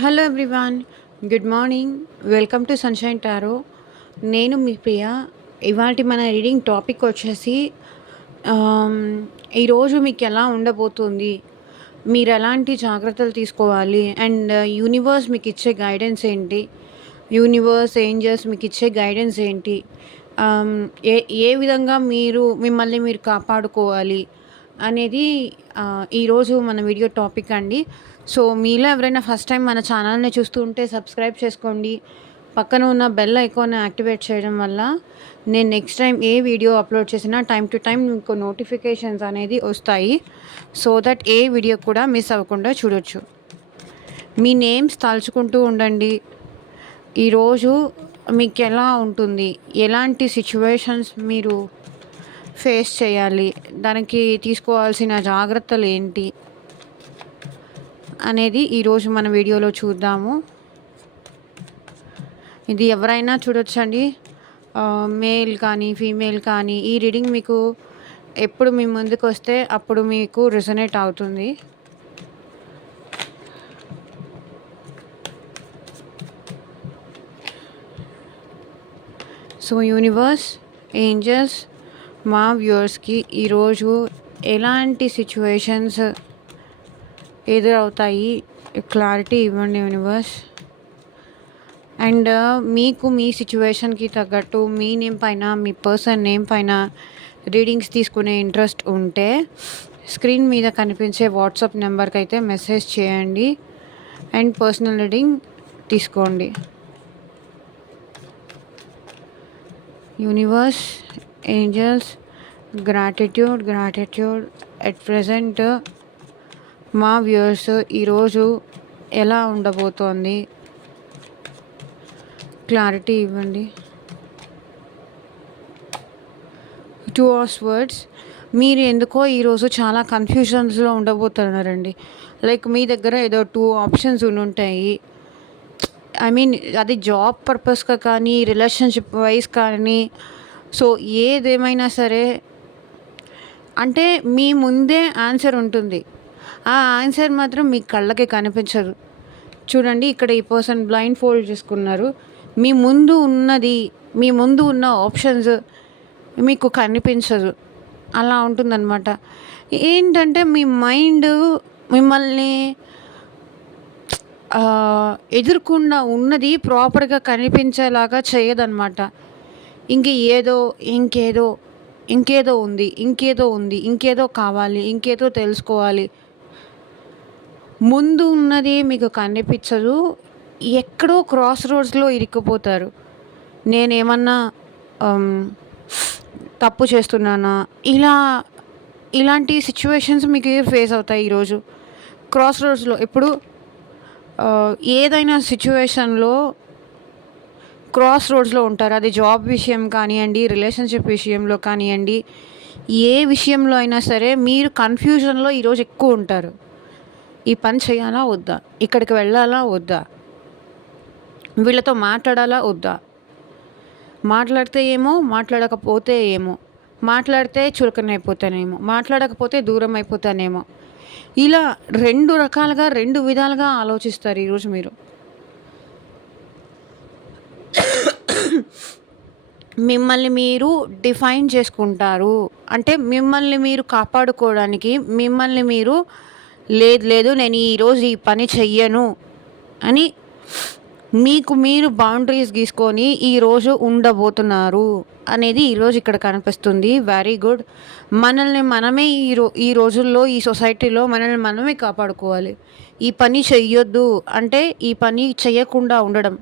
Hello everyone, good morning. Welcome to sunshine tarot. నేను మీ ప్రియ. ఇవాళ మన రీడింగ్ టాపిక్ వచ్చేసి ఆమ్, ఈరోజు మీకు ఎలా ఉండబోతుంది, మీరు ఎలాంటి జాగ్రత్తలు తీసుకోవాలి, అండ్ యూనివర్స్ మీకు ఇచ్చే గైడెన్స్ ఏంటి, యూనివర్స్ ఏంజల్స్ మీకు ఇచ్చే గైడెన్స్ ఏంటి, ఆమ్, ఏ ఏ విధంగా మీరు మిమ్మల్ని మీరు కాపాడుకోవాలి అనేది ఈరోజు మన వీడియో టాపిక్ అండి. సో మీలో ఎవరైనా ఫస్ట్ టైం మన ఛానల్ని చూస్తూ ఉంటే సబ్స్క్రైబ్ చేసుకోండి. పక్కన ఉన్న బెల్ ఐకాన్ యాక్టివేట్ చేయడం వల్ల నేను నెక్స్ట్ టైం ఏ వీడియో అప్లోడ్ చేసినా టైం టు టైం మీకు నోటిఫికేషన్స్ అనేది వస్తాయి. సో దట్ ఏ వీడియో కూడా మిస్ అవ్వకుండా చూడొచ్చు. మీ నేమ్స్ తలుచుకుంటూ ఉండండి. ఈరోజు మీకు ఎలా ఉంటుంది, ఎలాంటి సిచ్యువేషన్స్ మీరు ఫేస్ చేయాలి, దానికి తీసుకోవాల్సిన జాగ్రత్తలు ఏంటి అనేది ఈరోజు మన వీడియోలో చూద్దాము. ఇది ఎవరైనా చూడొచ్చండి, మేల్ కానీ ఫీమేల్ కానీ. ఈ రీడింగ్ మీకు ఎప్పుడు మీ ముందుకు వస్తే అప్పుడు మీకు రెసొనేట్ అవుతుంది. సో యూనివర్స్, ఏంజల్స్, మా వ్యూవర్స్కి ఈరోజు ఎలాంటి సిచ్యువేషన్స్ ఎదురవుతాయి క్లారిటీ ఇవ్వండి యూనివర్స్. అండ్ మీకు మీ సిచ్యువేషన్కి తగ్గట్టు మీ నేమ్ పైన, మీ పర్సన్ నేమ్ పైన రీడింగ్స్ తీసుకునే ఇంట్రెస్ట్ ఉంటే స్క్రీన్ మీద కనిపించే వాట్సాప్ నెంబర్కి అయితే మెసేజ్ చేయండి అండ్ పర్సనల్ రీడింగ్ తీసుకోండి. Universe, angels, gratitude at present మా వ్యూవర్స్ ఈరోజు ఎలా ఉండబోతోంది క్లారిటీ ఇవ్వండి. 2 వర్డ్స్. మీరు ఎందుకో ఈరోజు చాలా కన్ఫ్యూజన్స్లో ఉండబోతున్నారండి. లైక్ మీ దగ్గర ఏదో 2 ఆప్షన్స్ ఉంటాయి. ఐ మీన్ అది జాబ్ పర్పస్గా కానీ, రిలేషన్షిప్ వైజ్ కానీ. సో ఏదేమైనా సరే, అంటే మీ ముందే ఆన్సర్ ఉంటుంది. ఆ ఆన్సర్ మాత్రం మీ కళ్ళకి కనిపించదు. చూడండి, ఇక్కడ ఈ పర్సన్ బ్లైండ్ ఫోల్డ్ చేసుకున్నారు. మీ ముందు ఉన్న ఆప్షన్స్ మీకు కనిపించదు. అలా ఉంటుందన్నమాట. ఏంటంటే మీ మైండ్ మిమ్మల్ని ఎదుర్కొన్న ఉన్నది ప్రాపర్గా కనిపించేలాగా చేయదన్నమాట. ఇంకేదో ఉంది, ఇంకేదో కావాలి, ఇంకేదో తెలుసుకోవాలి. ముందు ఉన్నది మీకు కనిపించదు. ఎక్కడో క్రాస్ రోడ్స్లో ఇరుక్కుపోతారు. నేనేమన్నా తప్పు చేస్తున్నానా, ఇలాంటి సిచ్యువేషన్స్ మీకు ఫేస్ అవుతాయి ఈరోజు. క్రాస్ రోడ్స్లో ఇప్పుడు ఏదైనా సిచ్యువేషన్లో క్రాస్ రోడ్స్లో ఉంటారు. అది జాబ్ విషయం కానివ్వండి, రిలేషన్షిప్ విషయంలో కానివ్వండి, ఏ విషయంలో అయినా సరే మీరు కన్ఫ్యూజన్లో ఈరోజు ఎక్కువ ఉంటారు. ఈ పని చేయాలా వద్దా, ఇక్కడికి వెళ్ళాలా వద్దా, వీళ్ళతో మాట్లాడాలా వద్దా, మాట్లాడితే ఏమో, మాట్లాడకపోతే ఏమో, మాట్లాడితే చులకనైపోతానేమో, మాట్లాడకపోతే దూరం అయిపోతానేమో, ఇలా 2 విధాలుగా ఆలోచిస్తారు ఈరోజు మీరు. మిమ్మల్ని మీరు డిఫైన్ చేసుకుంటారు. అంటే మిమ్మల్ని మీరు కాపాడుకోవడానికి మిమ్మల్ని మీరు లేదు నేను ఈరోజు ఈ పని చెయ్యను అని మీకు మీరు బౌండరీస్ గీసుకొని ఈరోజు ఉండబోతున్నారు అనేది ఈరోజు ఇక్కడ కనిపిస్తుంది. Very good. మనల్ని మనమే ఈ రోజుల్లో, ఈ సొసైటీలో మనల్ని మనమే కాపాడుకోవాలి. ఈ పని చెయ్యొద్దు అంటే ఈ పని చెయ్యకుండా ఉండడం,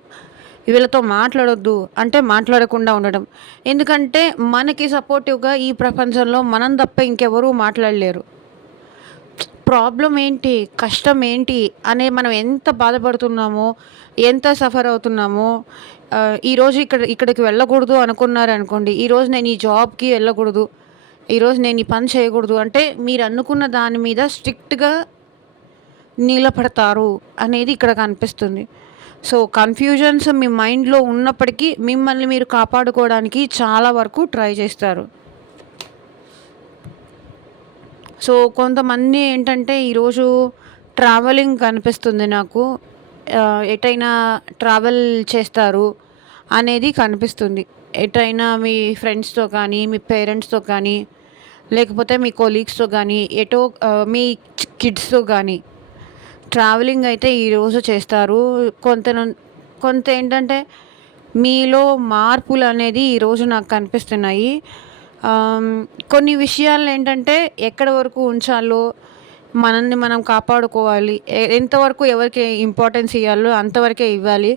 వీళ్ళతో మాట్లాడొద్దు అంటే మాట్లాడకుండా ఉండడం. ఎందుకంటే మనకి సపోర్టివ్గా ఈ ప్రపంచంలో మనం తప్ప ఇంకెవరూ మాట్లాడలేరు. ప్రాబ్లం ఏంటి, కష్టం ఏంటి అనే మనం ఎంత బాధపడుతున్నామో, ఎంత సఫర్ అవుతున్నామో, ఈరోజు ఇక్కడికి వెళ్ళకూడదు అనుకున్నారనుకోండి, ఈరోజు నేను ఈ జాబ్కి వెళ్ళకూడదు, ఈరోజు నేను ఈ పని చేయకూడదు అంటే మీరు అనుకున్న దాని మీద స్ట్రిక్ట్గా నిలబడతారు అనేది ఇక్కడ కనిపిస్తుంది. సో కన్ఫ్యూజన్స్ మీ మైండ్లో ఉన్నప్పటికీ మిమ్మల్ని మీరు కాపాడుకోవడానికి చాలా వరకు ట్రై చేస్తారు. సో కొంతమంది ఏంటంటే ఈరోజు ట్రావెలింగ్ కనిపిస్తుంది నాకు. ఎటైనా ట్రావెల్ చేస్తారు అనేది కనిపిస్తుంది. ఎటైనా మీ ఫ్రెండ్స్‌తో కానీ, మీ పేరెంట్స్‌తో కానీ, లేకపోతే మీ కొలీగ్స్‌తో కానీ, ఎటో మీ కిడ్స్‌తో గానీ ట్రావెలింగ్ అయితే ఈరోజు చేస్తారు. కొంత ఏంటంటే మీలో మార్పులనేది ఈరోజు నాకు కనిపిస్తున్నాయి. కొన్ని విషయాలేంటంటే ఎక్కడి వరకు ఉంచాలో, మనల్ని మనం కాపాడుకోవాలి. ఎంతవరకు ఎవరికి ఇంపార్టెన్స్ ఇయ్యాలో అంతవరకే ఇవ్వాలి.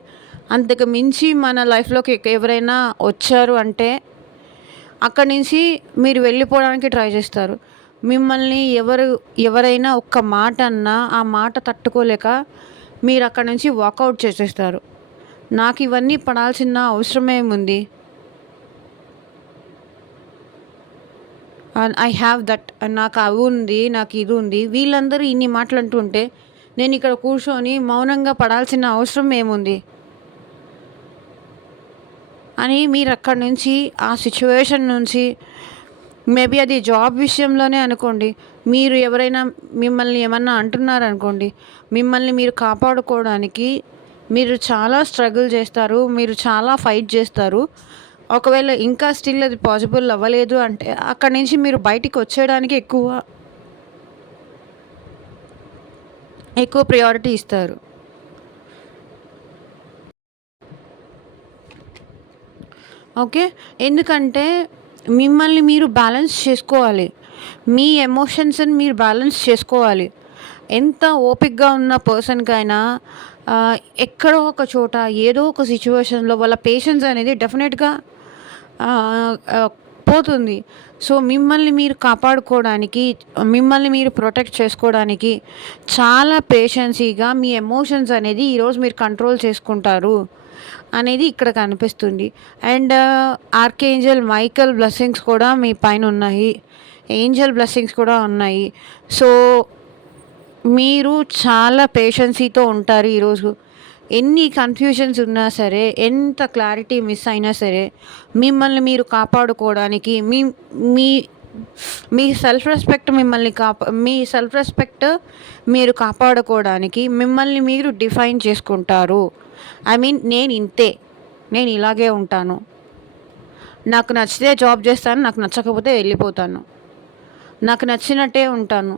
అంతకు మించి మన లైఫ్‌లోకి ఎవరైనా వచ్చారు అంటే అక్కడి నుంచి మీరు వెళ్ళిపోవడానికి ట్రై చేస్తారు. మిమ్మల్ని ఎవరైనా ఒక్క మాట అన్నా, ఆ మాట తట్టుకోలేక మీరక్కడి నుంచి వాకౌట్ చేసేస్తారు. నాకివన్నీ పడాల్సిన అవసరమేముంది? I have that. నాకు అవి ఉంది, నాకు ఇది ఉంది. వీళ్ళందరూ ఇన్ని మాటలు అంటుంటే నేనిక్కడ కూర్చొని మౌనంగా పడాల్సిన అవసరం ఏముంది? అని మీరక్కడి నుంచి ఆ సిట్యుయేషన్ నుంచి మేబీ అది జాబ్ విషయంలోనే అనుకోండి. మీరు ఎవరైనా మిమ్మల్ని ఏమన్నా అంటున్నారనుకోండి, మిమ్మల్ని మీరు కాపాడుకోవడానికి మీరు చాలా స్ట్రగుల్ చేస్తారు. మీరు చాలా ఫైట్ చేస్తారు. ఒకవేళ ఇంకా స్టిల్ అది పాసిబుల్ అవ్వలేదు అంటే అక్కడి నుంచి మీరు బయటికొచ్చేయడానికి ఎక్కువ ప్రయారిటీ ఇస్తారు. ఓకే. ఎందుకంటే మిమ్మల్ని మీరు బ్యాలెన్స్ చేసుకోవాలి. మీ ఎమోషన్స్‌ని మీరు బ్యాలెన్స్ చేసుకోవాలి. ఎంత ఓపికగా ఉన్న పర్సన్‌కైనా ఎక్కడో ఒక చోట ఏదో ఒక సిట్యుయేషన్‌లో వాళ్ళ పేషెన్స్ అనేది డెఫినెట్‌గా ఆహ్, ఆహ్, పోతుంది. సో, మిమ్మల్ని మీరు కాపాడుకోవడానికి, మిమ్మల్ని మీరు ప్రొటెక్ట్ చేసుకోవడానికి చాలా పేషెన్సీగా మీ ఎమోషన్స్ అనేది ఈరోజు మీరు కంట్రోల్ చేసుకుంటారు అనేది ఇక్కడ కనిపిస్తుంది. అండ్ ఆర్కేంజెల్ మైకెల్ బ్లెస్సింగ్స్ కూడా మీ పైన ఉన్నాయి. ఏంజెల్ బ్లెస్సింగ్స్ కూడా ఉన్నాయి. సో, మీరు చాలా పేషెన్సీతో ఉంటారు ఈరోజు. ఎన్ని కన్‌ఫ్యూజన్స్ ఉన్నా సరే, ఎంత క్లారిటీ మిస్ అయినా సరే, మిమ్మల్ని మీరు కాపాడుకోవడానికి మీ మీ సెల్ఫ్ రెస్పెక్ట్ మీ సెల్ఫ్ రెస్పెక్ట్ మీరు కాపాడుకోవడానికి మిమ్మల్ని మీరు డిఫైన్ చేసుకుంటారు. ఐ మీన్ నేనింతే. నేను ఇలాగే ఉంటాను. నాకు నచ్చితే జాబ్ చేస్తాను. నాకు నచ్చకపోతే వెళ్ళిపోతాను. నాకు నచ్చినట్టే ఉంటాను.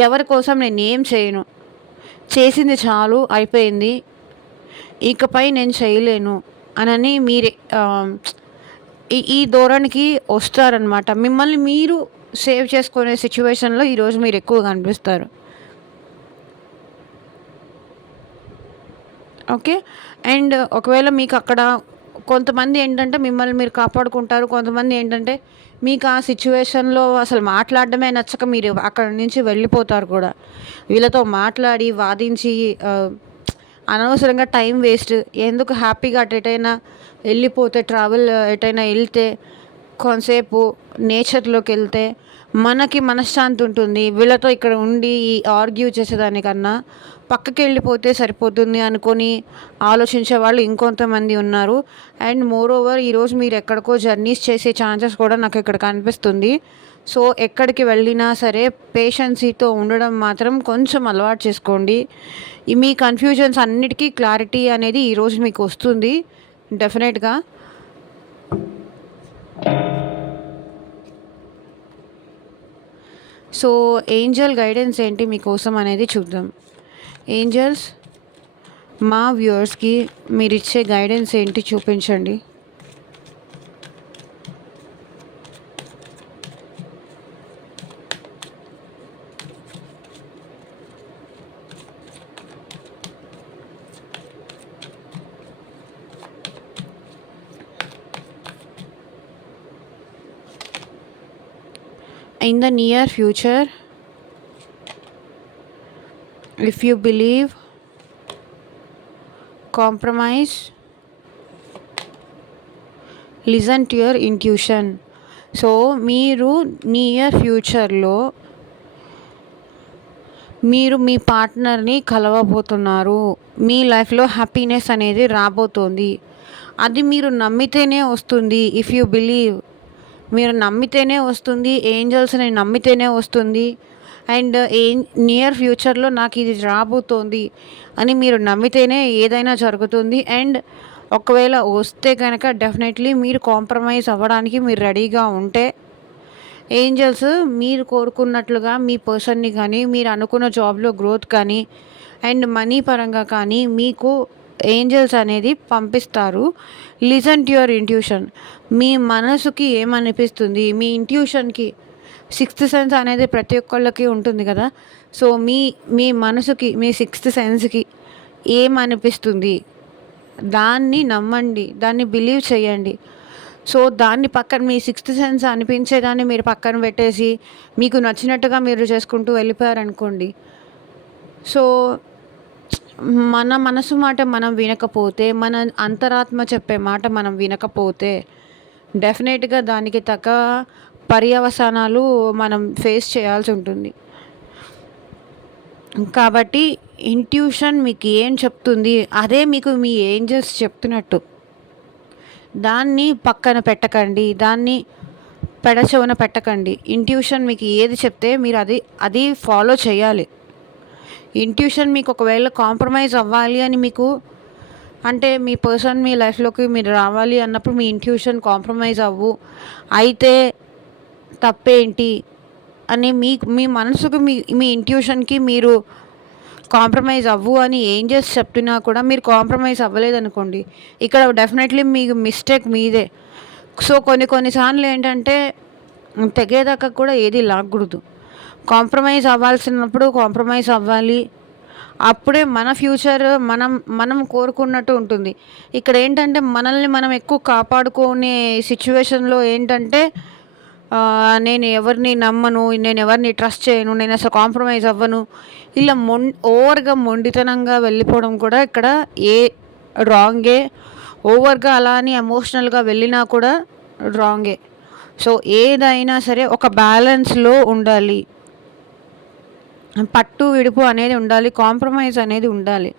ఎవరి కోసం నేనేం చేయను. చేసింది చాలు అయిపోయింది. ఇకపై నేను చేయలేను అనని మీరే ఈ ధోరణికి వస్తారనమాట. మిమ్మల్ని మీరు సేవ్ చేసుకునే సిట్యుయేషన్‌లో ఈరోజు మీరు ఎక్కువ కనిపిస్తారు. ఓకే. అండ్ ఒకవేళ మీకక్కడ కొంతమంది ఏంటంటే మిమ్మల్ని మీరు కాపాడుకుంటారు. కొంతమంది ఏంటంటే మీకు ఆ సిట్యుయేషన్‌లో అసలు మాట్లాడడమే నచ్చక మీరు అక్కడి నుంచి వెళ్ళిపోతారు కూడా. వీళ్ళతో మాట్లాడి, వాదించి అనవసరంగా టైం వేస్ట్. ఎందుకు హ్యాపీగా ఎటైనా వెళ్ళిపోతే ఎటైనా వెళ్తే కొంతసేపు నేచర్‌లోకెళ్తే మనకి మనశ్శాంతి ఉంటుంది. వీళ్ళతో ఇక్కడ ఉండి ఆర్గ్యూ చేసేదానికన్నా పక్కకెళ్ళిపోతే సరిపోతుంది అనుకోని ఆలోచించే వాళ్ళు ఇంకొంతమంది ఉన్నారు. అండ్ మోరోవర్ ఈరోజు మీరు ఎక్కడికో జర్నీస్ చేసే ఛాన్సెస్ కూడా నాకు ఇక్కడ కనిపిస్తుంది. సో, ఎక్కడికి వెళ్ళినా సరే పేషెన్సీతో ఉండడం మాత్రం కొంచెం అలవాటు చేసుకోండి. మీ కన్‌ఫ్యూజన్స్ అన్నిటికీ క్లారిటీ అనేది ఈరోజు మీకు వస్తుంది డెఫినెట్‌గా. సో, ఏంజెల్ గైడెన్స్ ఏంటి మీకోసం అనేది చూద్దాం. ఏంజెల్స్, మా వ్యూవర్స్‌కి మీరిచ్చే గైడెన్స్ ఏంటి చూపించండి. In the near future, if you believe, compromise, listen to your intuition. So, మీరు నియర్ ఫ్యూచర్‌లో మీరు మీ పార్ట్నర్‌ని కలవబోతున్నారు. మీ లైఫ్‌లో హ్యాపీనెస్ అనేది రాబోతోంది. అది మీరు నమ్మితేనే వస్తుంది. ఇఫ్ యూ బిలీవ్, మీరు నమ్మితేనే వస్తుంది. ఏంజెల్స్‌ని నమ్మితేనే వస్తుంది. అండ్ నియర్ ఫ్యూచర్లో నాకు ఇది రాబోతోంది అని మీరు నమ్మితేనే ఏదైనా జరుగుతుంది. అండ్ ఒకవేళ వస్తే కనుక డెఫినెట్లీ మీరు కాంప్రమైజ్ అవ్వడానికి మీరు రెడీగా ఉంటే ఏంజల్స్ మీరు కోరుకున్నట్లుగా మీ పర్సన్‌ని కానీ, మీరు అనుకున్న జాబ్‌లో గ్రోత్ కానీ, అండ్ మనీ పరంగా కానీ మీకు ఏంజల్స్ అనేది పంపిస్తారు. Listen to your intuition. మీ మనసుకి ఏమనిపిస్తుంది, మీ ఇంట్యూషన్‌కి సిక్స్త్ సెన్స్ అనేది ప్రతి ఒక్కళ్ళకి ఉంటుంది కదా! సో, మీ మీ మనసుకి, మీ సిక్స్త్ సెన్స్‌కి ఏమనిపిస్తుంది, దాన్ని నమ్మండి. దాన్ని బిలీవ్ చేయండి. సో, దాన్ని పక్కన మీ సిక్స్త్ సెన్స్ అనిపించేదాన్ని మీరు పక్కన పెట్టేసి, మీకు నచ్చినట్టుగా మీరు చేసుకుంటూ వెళ్ళిపోయారనుకోండి. సో, మన మనసు మాట మనం వినకపోతే, మన అంతరాత్మ చెప్పే మాట మనం వినకపోతే, డెఫినెట్‌గా దానికి తగ్గ పర్యవసానాలు మనం ఫేస్ చేయాల్సి ఉంటుంది. కాబట్టి ఇంట్యూషన్ మీకు ఏం చెప్తుంది, అదే మీకు మీ ఏంజెల్స్ చెప్తున్నట్టు. దాన్ని పక్కన పెట్టకండి. దాన్ని పెడచెవిన పెట్టకండి. ఇంట్యూషన్ మీకు ఏది చెప్తే మీరు అది ఫాలో చేయాలి. ఇంట్యూషన్ మీకు ఒకవేళ కాంప్రమైజ్ అవ్వాలి అని మీకు అంటే మీ పర్సన్ మీ లైఫ్‌లోకి మీరు రావాలి అన్నప్పుడు మీ ఇంట్యూషన్ కాంప్రమైజ్ అవ్వు. అయితే తప్పేంటి అని మీ మనసుకు మీ ఇంట్యూషన్‌కి మీరు కాంప్రమైజ్ అవ్వు అని ఏంజెల్స్ చెప్తున్నా కూడా మీరు కాంప్రమైజ్ అవ్వలేదనుకోండి, ఇక్కడ డెఫినెట్లీ మీకు మిస్టేక్ మీదే. సో, కొన్ని సార్లు ఏంటంటే తెగేదాకా కూడా ఏది లాగకూడదు. కాంప్రమైజ్ అవ్వాల్సినప్పుడు కాంప్రమైజ్ అవ్వాలి. అప్పుడే మన ఫ్యూచర్ మనం కోరుకున్నట్టు ఉంటుంది. ఇక్కడ ఏంటంటే మనల్ని మనం ఎక్కువ కాపాడుకునే సిచ్యువేషన్‌లో ఏంటంటే నేను ఎవరిని నమ్మను, నేను ఎవరిని ట్రస్ట్ చేయను, నేను అసలు కాంప్రమైజ్ అవ్వను. ఇలా ఓవర్‌గా మొండితనంగా వెళ్ళిపోవడం కూడా ఇక్కడ రాంగే. ఓవర్‌గా అలా అని ఎమోషనల్‌గా వెళ్ళినా కూడా రాంగే. సో, ఏదైనా సరే ఒక బ్యాలెన్స్‌లో ఉండాలి. పట్టు విడుపు అనేది ఉండాలి. కాంప్రమైజ్ అనేది ఉండాలి.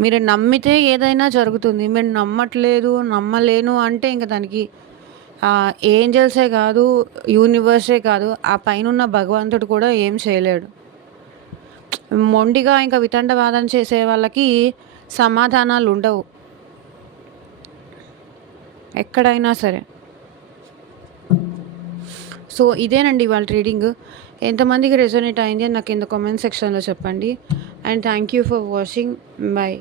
మీరు నమ్మితే ఏదైనా జరుగుతుంది. మీరు నమ్మట్లేదు, నమ్మలేను అంటే ఇంక దానికి ఏంజెల్సే కాదు, యూనివర్సే కాదు, ఆ పైనున్న భగవంతుడు కూడా ఏం చేయలేడు. మొండిగా ఇంకా వితండవాదం చేసే వాళ్ళకి సమాధానాలు ఉండవు ఎక్కడైనా సరే. సో, ఇదేనండి ఇవాళ రీడింగ్. ఎంతమందికి రెజొనేట్ అయింది అని నాకు కింద కామెంట్ సెక్షన్‌లో చెప్పండి. And thank you for watching. By.